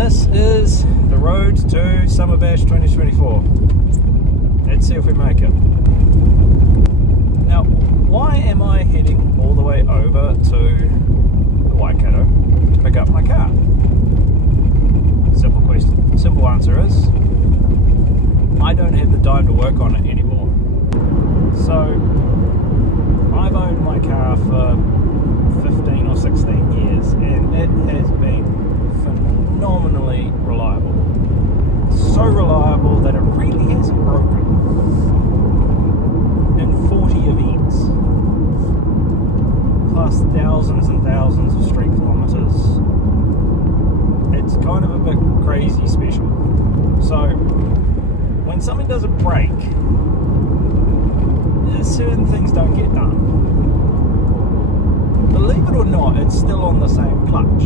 This is the road to Summer Bash 2024. Let's see if we make it. Now, why am I heading all the way over to Waikato to pick up my car? Simple question. Simple answer is, I don't have the time to work on it anymore. So, I've owned my car for 15 or 16 years and it has been phenomenally reliable. So reliable that it really hasn't broken in 40 events, plus thousands and thousands of street kilometres. It's kind of a bit crazy special. So when something doesn't break, certain things don't get done. Believe it or not, it's still on the same clutch.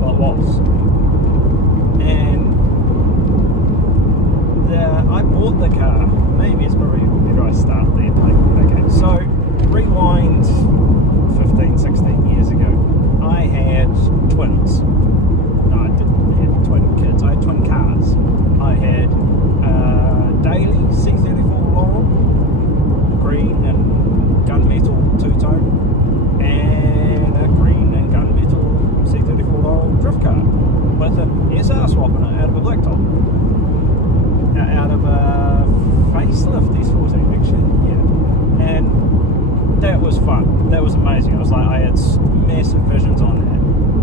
Well, it was. And I bought the car, maybe it's probably better I start there. Okay, so rewind 15, 16 years ago, I had twins. No, I didn't have twin kids, I had twin cars. I had Daily C34 Laurel, green and gunmetal two-tone, and a green and gunmetal C34 Laurel drift car with an SR swap in it out of a blacktop. Out of a facelift S14 actually, yeah. And that was fun. That was amazing. I had massive visions on that.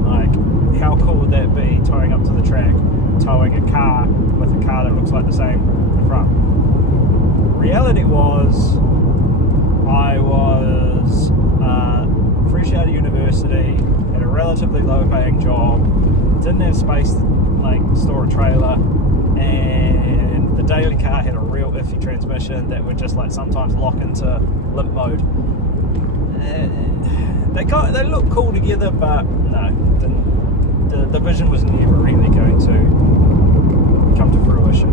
Like, how cool would that be, towing up to the track, towing a car with a car that looks like the same front. Reality was, I was fresh out of university, had a relatively low paying job, didn't have space to store a trailer, and the daily car had a real iffy transmission that would just sometimes lock into limp mode. They look cool together, but no, the vision was never really going to come to fruition.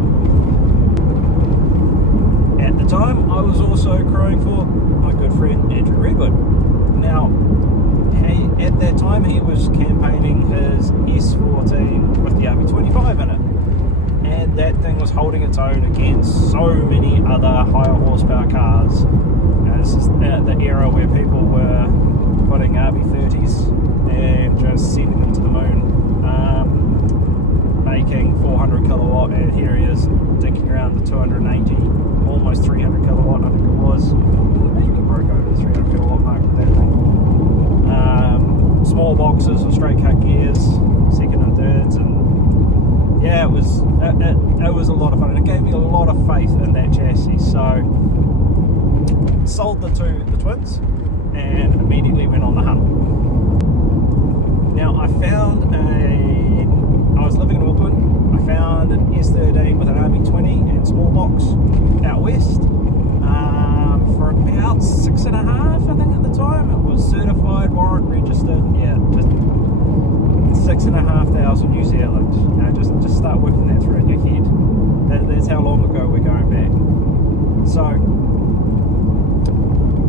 At the time, I was also crowing for my good friend Andrew Redwood. Now, at that time, he was campaigning his S14 with the RB25 in it. And that thing was holding its own against so many other higher horsepower cars. This is the era where people were putting RB30s and just sending them to the moon, making 400 kilowatt, and here he is dinking around the 280, almost 300 kilowatt, I think it was. Maybe broke over the 300 kilowatt mark with that thing. Small boxes with straight cut gears, second and thirds, and yeah, it was a lot of fun, and it gave me a lot of faith in that chassis. So sold the twins and immediately went on the hunt. Now I was living in Auckland. I found an S13 with an RB20 and small box out west for about 6.5, I think at the time. It was certified, warrant registered, yeah, just 6,500 New Zealand. You know, just start working that through in your head. That's how long ago we're going back. So,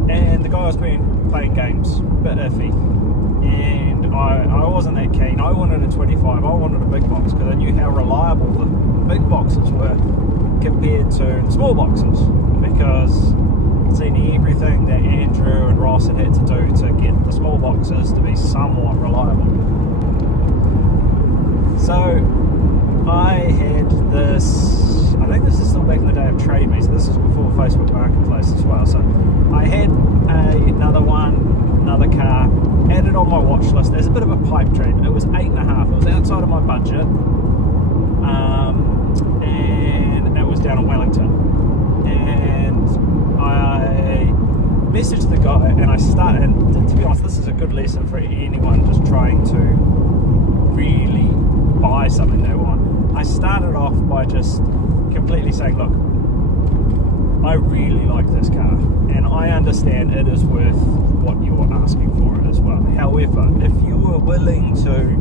and the guy was playing games, a bit iffy, and I wasn't that keen. I wanted a 25, I wanted a big box, because I knew how reliable the big boxes were compared to the small boxes, because I'd seen everything that Andrew and Ross had to do to get the small boxes to be somewhat reliable. So I had this, I think this is still back in the day of Trade Me, so this is before Facebook Marketplace as well. So I had another car, added on my watch list. There's a bit of a pipe dream. It was 8.5, it was outside of my budget, and it was down in Wellington. And I messaged the guy, and to be honest, this is a good lesson for anyone just trying to really buy something they want. I started off by just completely saying, look, I really like this car, and I understand it is worth what you are asking for it as well. However, if you were willing to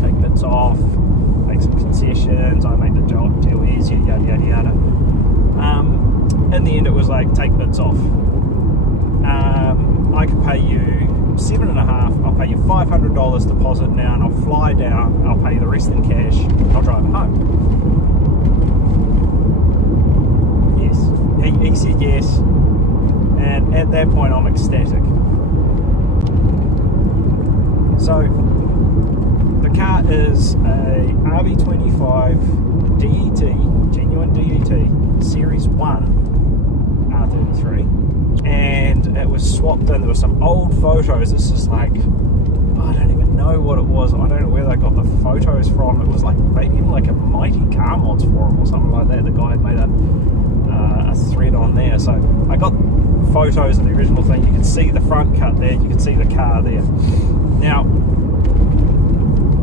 take bits off, make some concessions, I make the deal easier, yada yada yada. In the end, it was take bits off. I could pay you $7,500. I'll pay you $500 deposit now, and I'll fly down. I'll pay you the rest in cash. I'll drive it home. Yes, he said yes, and at that point I'm ecstatic. So the car is a RB25 DET, genuine DET, Series 1 R33, and it was swapped in. There were some old photos. This is like, I don't even know what it was. I don't know where they got the photos from. It was like maybe like a Mighty Car Mods forum or something like that. The guy had made a thread on there. So I got photos of the original thing. You can see the front cut there. You can see the car there. Now,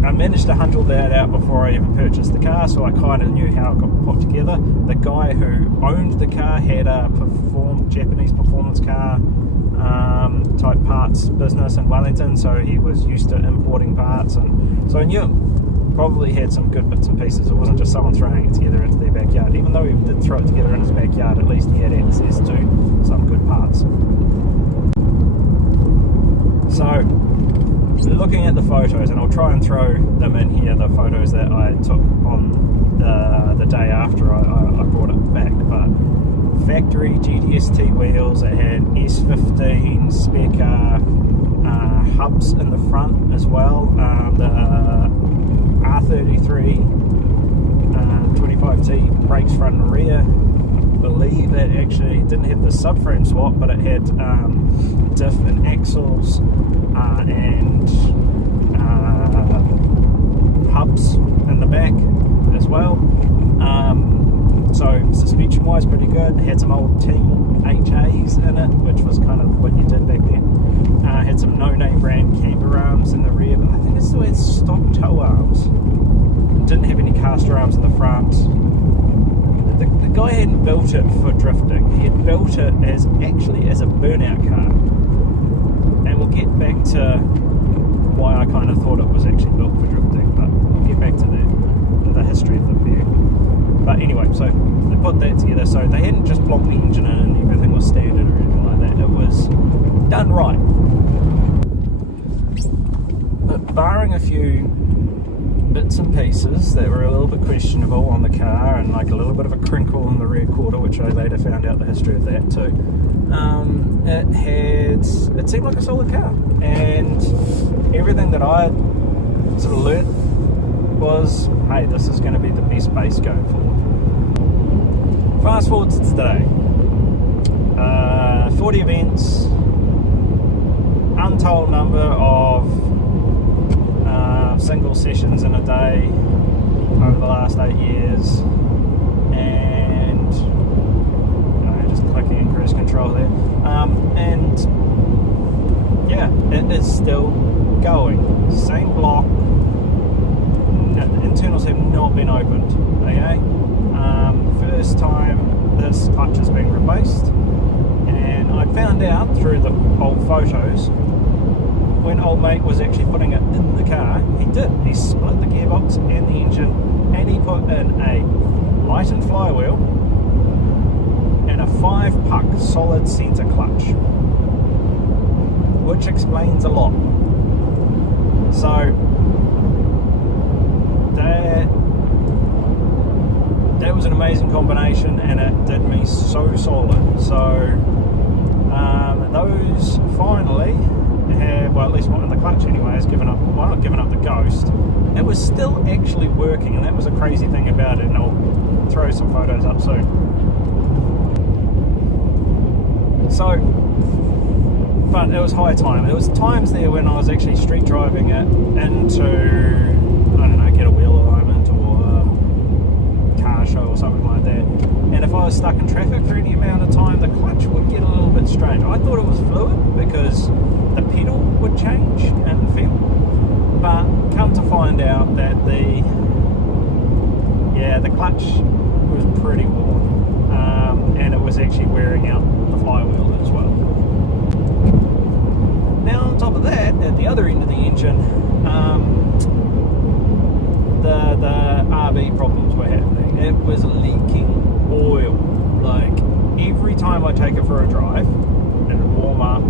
I managed to hunt all that out before I even purchased the car, so I kind of knew how it got put together. The guy who owned the car had a Japanese performance car type parts business in Wellington, so he was used to importing parts, and so I knew it probably had some good bits and pieces. It wasn't just someone throwing it together into their backyard. Even though he did throw it together in his backyard, at least he had access to some good parts. So, looking at the photos, and I'll try and throw them in here, the photos that I took on the day after I brought it back, but factory GTST wheels. It had S15 spare car hubs in the front as well. The R33 25T brakes front and rear. I believe it actually didn't have the subframe swap, but it had diff and axles and hubs in the back as well. So suspension wise, pretty good. Had some old Team HAs in it, which was kind of what you did back then. Had some no-name brand camber arms in the rear, but I think it still had stock toe arms. Didn't have any caster arms in the front. The guy hadn't built it for drifting. He had built it as a burnout car. And we'll get back to why I kind of thought it was actually built for drifting, but we'll get back to the history of the vehicle. But anyway, so they put that together. So they hadn't just blocked the engine in and everything was standard or anything like that. It was done right. But barring a few bits and pieces that were a little bit questionable on the car, and like a little bit of a crinkle in the rear quarter, which I later found out the history of that too. It seemed like a solid car, and everything that I sort of learnt was, hey, this is going to be the best base going forward. Fast forward to today. 40 events, untold number of single sessions in a day over the last 8 years, and just clicking in cruise control there, and yeah, it is still going. Same block. The internals have not been opened. Okay, first time this clutch has been replaced, and I found out through the old photos when old mate was actually putting it in the car. He split the gearbox and the engine, and he put in a lightened flywheel and a 5-puck solid centre clutch, which explains a lot. So that was an amazing combination, and it did me so solid. So those finally have, well, at least one in the clutch anyway, has given up. Well, not given up the ghost. It was still actually working, and that was a crazy thing about it, and I'll throw some photos up soon. So, but it was high time. There was times there when I was actually street driving it into, I don't know, get a wheel alignment or a car show or something like that. And if I was stuck in traffic for any amount of time, the clutch would get a little bit strange. I thought it was fluid because the pedal would change and feel, but come to find out that the clutch was pretty worn, and it was actually wearing out the flywheel as well. Now on top of that, at the other end of the engine, the RB problems were happening. It was leaking oil. Like every time I take it for a drive, it would warm up.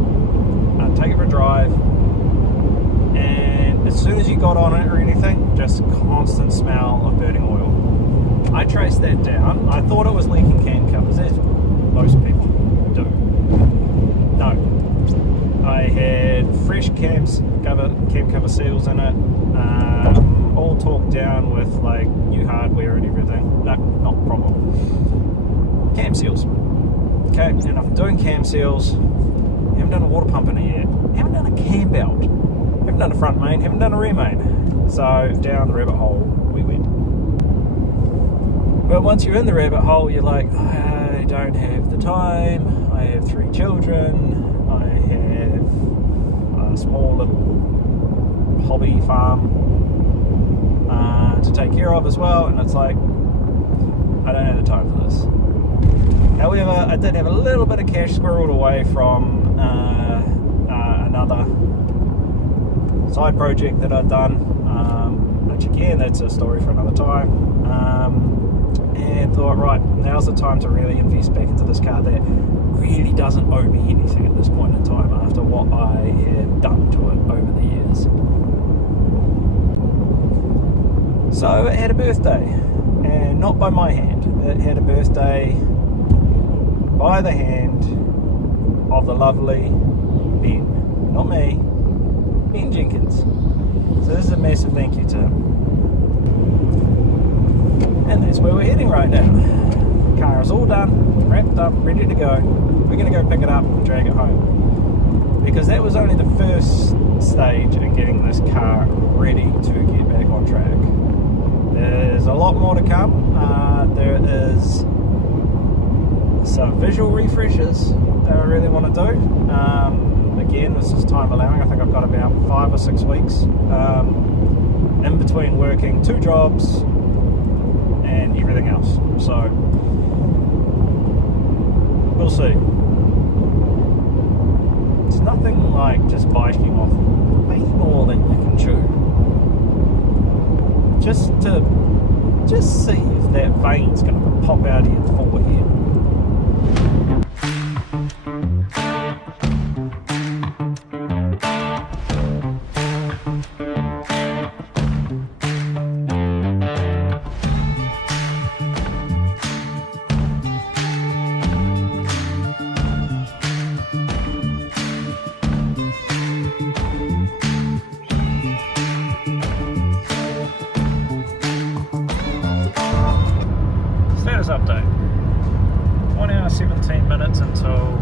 I'd take it for a drive, and as soon as you got on it or anything, just constant smell of burning oil. I traced that down. I thought it was leaking cam covers, as most people do. No. I had fresh cam cover seals in it, all torqued down with like new hardware and everything. No, not a problem. Cam seals. Okay, and I'm doing cam seals. Haven't done a water pump in it yet. Haven't done a cam belt. Haven't done a front main. Haven't done a rear main. So down the rabbit hole we went. But once you're in the rabbit hole, you're like, I don't have the time. I have 3 children. I have a small little hobby farm to take care of as well, and it's like, I don't have the time for this. However, I did have a little bit of cash squirreled away from another side project that I'd done, which again, that's a story for another time, and thought, right, now's the time to really invest back into this car that really doesn't owe me anything at this point in time after what I had done to it over the years. So it had a birthday, and not by my hand. It had a birthday by the hand of the lovely Ben. Not me, Ben Jenkins. So this is a massive thank you to him. And that's where we're heading right now. Car is all done, wrapped up, ready to go. We're going to go pick it up and drag it home. Because that was only the first stage in getting this car ready to get back on track. There's a lot more to come. There is some visual refreshes that I really want to do. Again, this is time allowing. I think I've got about 5 or 6 weeks in between working 2 jobs and everything else. So we'll see. It's nothing like just biting off way more than you can chew. Just see if that vein's going to pop out of your forehead. Status update. 1 hour 17 minutes until